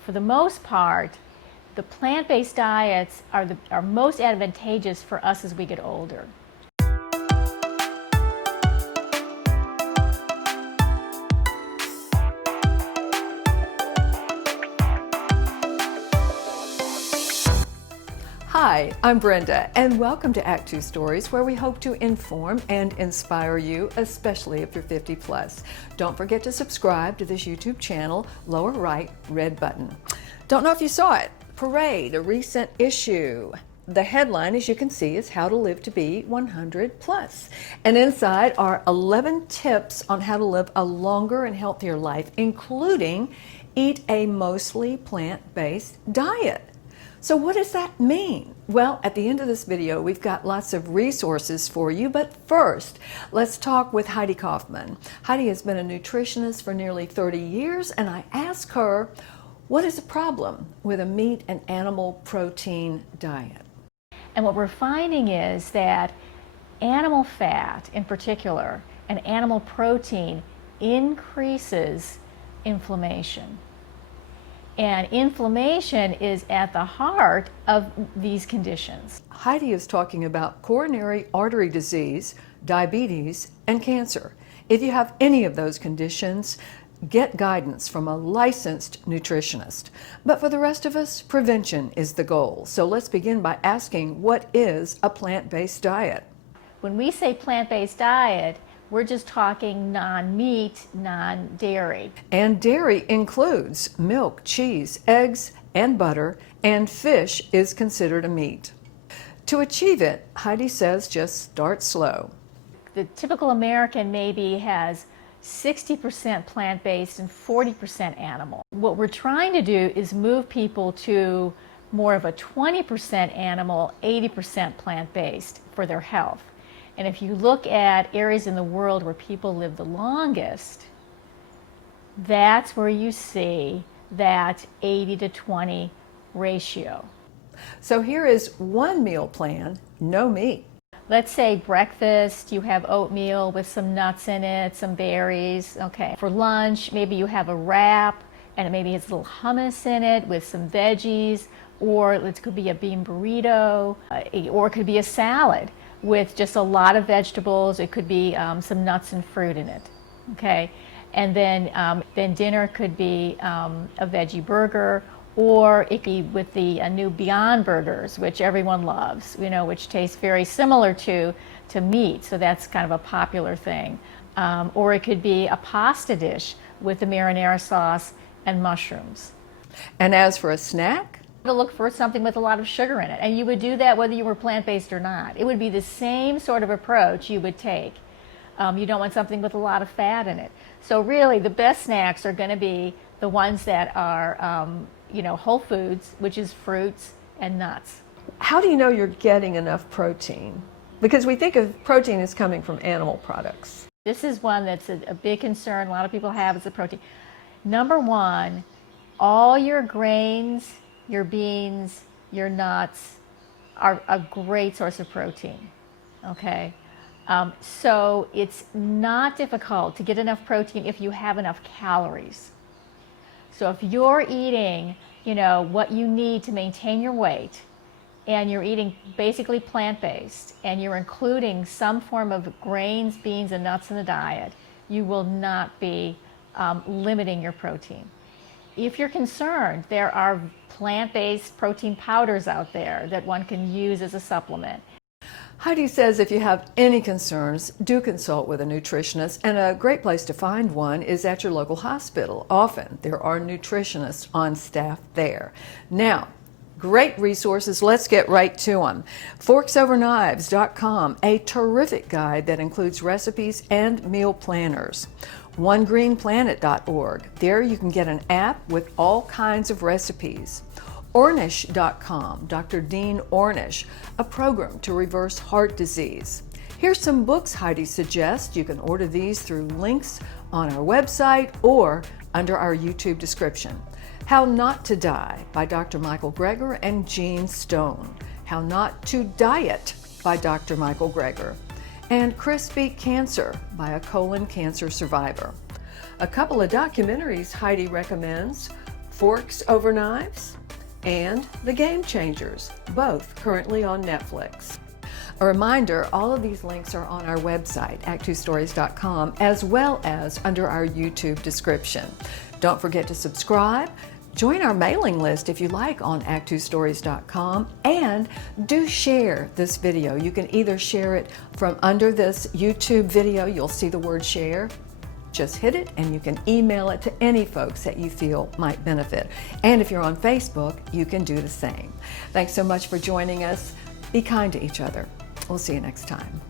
For the most part, the plant-based diets are most advantageous for us as we get older. Hi, I'm Brenda, and welcome to actTWO Stories, where we hope to inform and inspire you, especially if you're 50 plus. Don't forget to subscribe to this YouTube channel, lower right, red button. Don't know if you saw it. Parade, a recent issue. The headline, as you can see, is How to Live to Be 100 Plus. And inside are 11 tips on how to live a longer and healthier life, including eat a mostly plant-based diet. So what does that mean? Well, at the end of this video, we've got lots of resources for you, but first, let's talk with Heidi Kaufman. Heidi has been a nutritionist for nearly 30 years, and I asked her, what is the problem with a meat and animal protein diet? And what we're finding is that animal fat in particular and animal protein increases inflammation. And inflammation is at the heart of these conditions. Heidi is talking about coronary artery disease, diabetes, and cancer. If you have any of those conditions, get guidance from a licensed nutritionist. But for the rest of us, prevention is the goal. So let's begin by asking, what is a plant-based diet? When we say plant-based diet, we're just talking non-meat, non-dairy. And dairy includes milk, cheese, eggs, and butter, and fish is considered a meat. To achieve it, Heidi says just start slow. The typical American maybe has 60% plant-based and 40% animal. What we're trying to do is move people to more of a 20% animal, 80% plant-based for their health. And if you look at areas in the world where people live the longest, that's where you see that 80 to 20 ratio. So here is one meal plan, no meat. Let's say breakfast, you have oatmeal with some nuts in it, some berries. Okay. For lunch, maybe you have a wrap and maybe it's a little hummus in it with some veggies, or it could be a bean burrito, or it could be a salad with just a lot of vegetables. It could be some nuts and fruit in it, okay? And then dinner could be a veggie burger, or it could be with the new Beyond Burgers, which everyone loves, you know, which tastes very similar to meat, so that's kind of a popular thing. Or it could be a pasta dish with the marinara sauce and mushrooms. And as for a snack? To look for something with a lot of sugar in it, and you would do that whether you were plant-based or not. It would be the same sort of approach you would take. You don't want something with a lot of fat in it. So really the best snacks are going to be the ones that are whole foods, which is fruits and nuts. How do you know you're getting enough protein? Because we think of protein as coming from animal products. This is one that's a big concern a lot of people have, is the protein. Number one, all your grains, your beans, your nuts are a great source of protein, okay? So it's not difficult to get enough protein if you have enough calories. So if you're eating, what you need to maintain your weight, and you're eating basically plant-based, and you're including some form of grains, beans, and nuts in the diet, you will not be limiting your protein. If you're concerned, there are plant-based protein powders out there that one can use as a supplement. Heidi says if you have any concerns, do consult with a nutritionist, and a great place to find one is at your local hospital. Often there are nutritionists on staff there. Now, great resources, let's get right to them. ForksOverKnives.com, a terrific guide that includes recipes and meal planners. OneGreenPlanet.org, there you can get an app with all kinds of recipes. Ornish.com, Dr. Dean Ornish, a program to reverse heart disease. Here's some books Heidi suggests. You can order these through links on our website or under our YouTube description. How Not to Die by Dr. Michael Greger and Jean Stone. How Not to Diet by Dr. Michael Greger. And Chris Beat Cancer by a colon cancer survivor. A couple of documentaries Heidi recommends. Forks Over Knives, and The Game Changers, both currently on Netflix. A reminder, all of these links are on our website, actTWOstories.com, as well as under our YouTube description. Don't forget to subscribe. Join our mailing list if you like on actTWOstories.com, and do share this video. You can either share it from under this YouTube video, you'll see the word share. Just hit it and you can email it to any folks that you feel might benefit. And if you're on Facebook, you can do the same. Thanks so much for joining us. Be kind to each other. We'll see you next time.